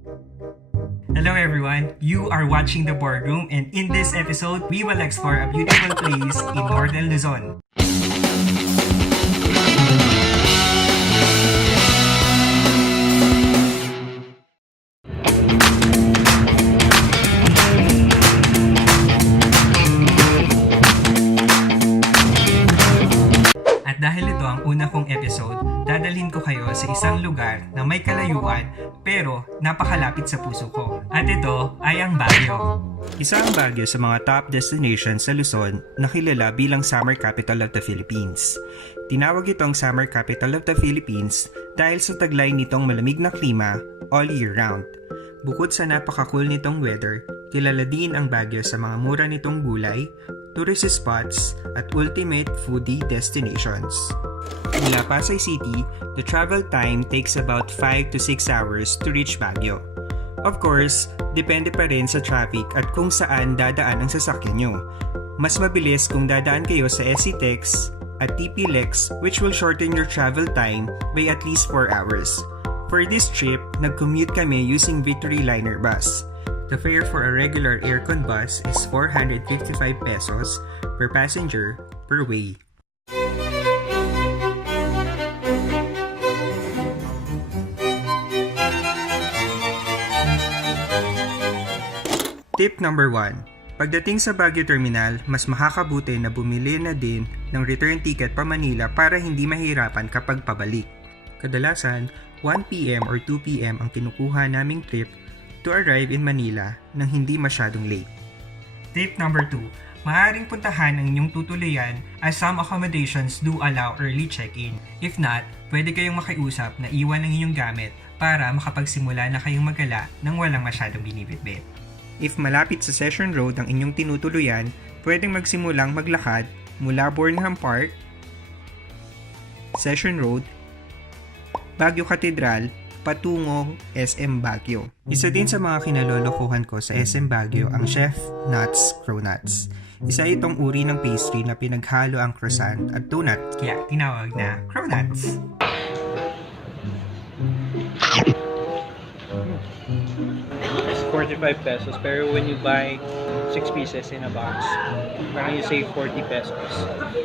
Hello everyone, you are watching The Boardroom, and in this episode, we will explore a beautiful place in Northern Luzon. At dahil ito ang una kong episode, dadalhin ko kayo sa isang lugar na may kalayuan pero napakalapit sa puso ko. At ito ay ang Baguio. Isa ang Baguio sa mga top destinations sa Luzon na kilala bilang Summer Capital of the Philippines. Tinawag itong Summer Capital of the Philippines dahil sa taglay nitong malamig na klima all year round. Bukod sa napaka-cool nitong weather, kilala din ang Baguio sa mga mura nitong gulay, tourist spots, at ultimate foodie destinations. Mula Pasay City, the travel time takes about 5 to 6 hours to reach Baguio. Of course, depende pa rin sa traffic at kung saan dadaan ang sasakyan nyo. Mas mabilis kung dadaan kayo sa SCTEX at TPLEX, which will shorten your travel time by at least 4 hours. For this trip, nag-commute kami using Victory Liner Bus. The fare for a regular aircon bus is 455 pesos per passenger per way. Tip number 1. Pagdating sa Baguio Terminal, mas makakabuti na bumili na din ng return ticket pa Manila para hindi mahirapan kapag pabalik. Kadalasan, 1 p.m. or 2 p.m. ang kinukuha naming trip to arrive in Manila nang hindi masyadong late. Tip number 2. Maaaring puntahan ang inyong tutuluyan as some accommodations do allow early check-in. If not, pwede kayong makiusap na iwan ang inyong gamit para makapagsimula na kayong maggala nang walang masyadong binibitbit. If malapit sa Session Road ang inyong tinutuluyan, pwedeng magsimulang maglakad mula Burnham Park, Session Road, Baguio Cathedral, patungong SM Baguio. Isa din sa mga kinalolokohan ko sa SM Baguio ang Chef Nuts Cronuts. Isa itong uri ng pastry na pinaghalo ang croissant at donut, kaya tinawag na Cronuts. It's 45 pesos, pero when you buy 6 pieces in a box, parang you save 40 pesos.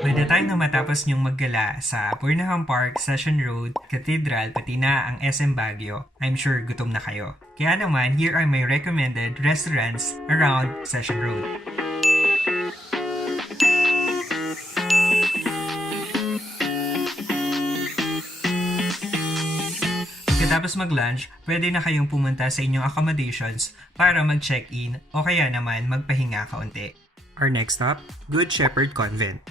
Pwede tayo na matapos niyong maggala sa Burnham Park, Session Road, Cathedral, pati na ang SM Baguio. I'm sure gutom na kayo. Kaya naman, here are my recommended restaurants around Session Road. Pagkatapos mag-lunch, pwede na kayong pumunta sa inyong accommodations para mag-check-in o kaya naman magpahinga kaunti. Our next stop, Good Shepherd Convent.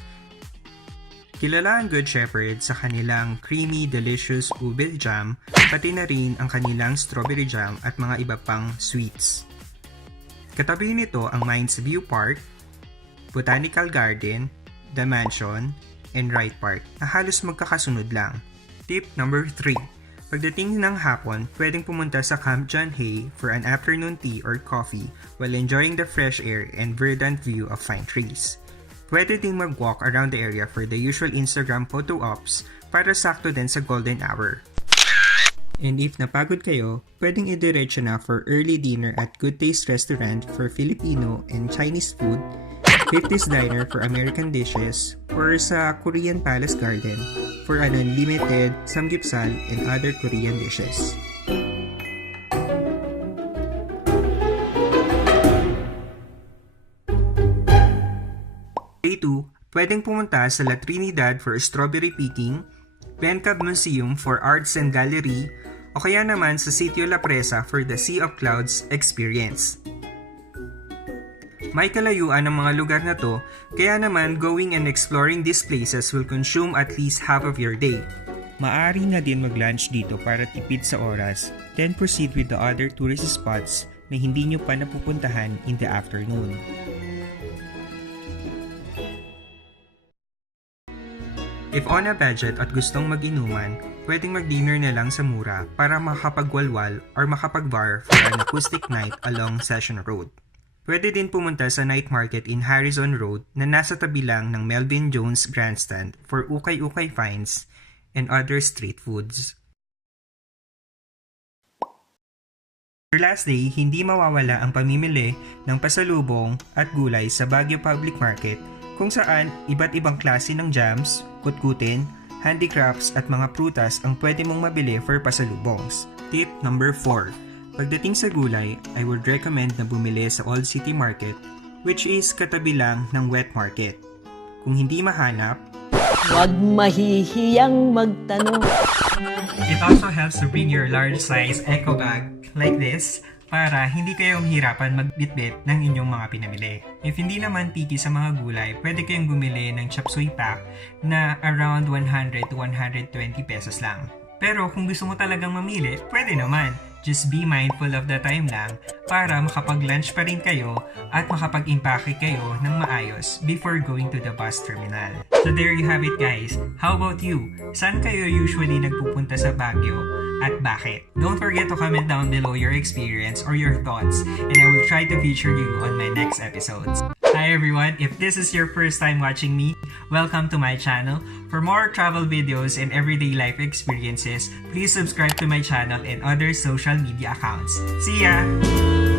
Kilala ang Good Shepherd sa kanilang creamy, delicious ube jam, pati na rin ang kanilang strawberry jam at mga iba pang sweets. Katabi nito ang Mines View Park, Botanical Garden, The Mansion, and Wright Park na halos magkakasunod lang. Tip number 3. Pagdating ng hapon, pwedeng pumunta sa Camp John Hay for an afternoon tea or coffee while enjoying the fresh air and verdant view of fine trees. Pwede ding mag-walk around the area for the usual Instagram photo ops para sakto din sa golden hour. And if napagod kayo, pwedeng idiretso na for early dinner at Good Taste Restaurant for Filipino and Chinese food, 50's Diner for American dishes, or sa Korean Palace Garden for an unlimited samgyeopsal and other Korean dishes. Day 2, pwedeng pumunta sa La Trinidad for strawberry picking, Bencab Museum for Arts and Gallery, o kaya naman sa Sitio La Presa for the Sea of Clouds experience. May kalayuan ang mga lugar na to, kaya naman going and exploring these places will consume at least half of your day. Maaari nga din mag-lunch dito para tipid sa oras, then proceed with the other tourist spots na hindi nyo pa napupuntahan in the afternoon. If on a budget at gustong mag-inuman, pwedeng mag-dinner na lang sa mura para makapagwalwal or makapag-bar for an acoustic night along Session Road. Pwede din pumunta sa night market in Harrison Road na nasa tabi lang ng Melvin Jones Grandstand for ukay-ukay finds and other street foods. For last day, hindi mawawala ang pamimili ng pasalubong at gulay sa Baguio Public Market kung saan iba't ibang klase ng jams, kutkutin, handicrafts at mga prutas ang pwede mong mabili for pasalubongs. Tip number 4. Pagdating sa gulay, I would recommend na bumili sa Old City Market, which is katabi lang ng wet market. Kung hindi mahanap, huwag mahihiyang magtanong. it also helps to bring your large size eco bag like this para hindi kayo mahirapan magbitbit ng inyong mga pinamili. If hindi naman picky sa mga gulay, pwede kayong bumili ng chop suey pack na around 100 to 120 pesos lang. Pero kung gusto mo talagang mamili, pwede naman. Just be mindful of the time lang para makapag-lunch pa rin kayo at makapag-impake kayo ng maayos before going to the bus terminal. So there you have it guys. How about you? Saan kayo usually nagpupunta sa Baguio at bakit? Don't forget to comment down below your experience or your thoughts and I will try to feature you on my next episodes. Hi everyone, if this is your first time watching me, welcome to my channel. For more travel videos and everyday life experiences, please subscribe to my channel and other social media accounts. See ya!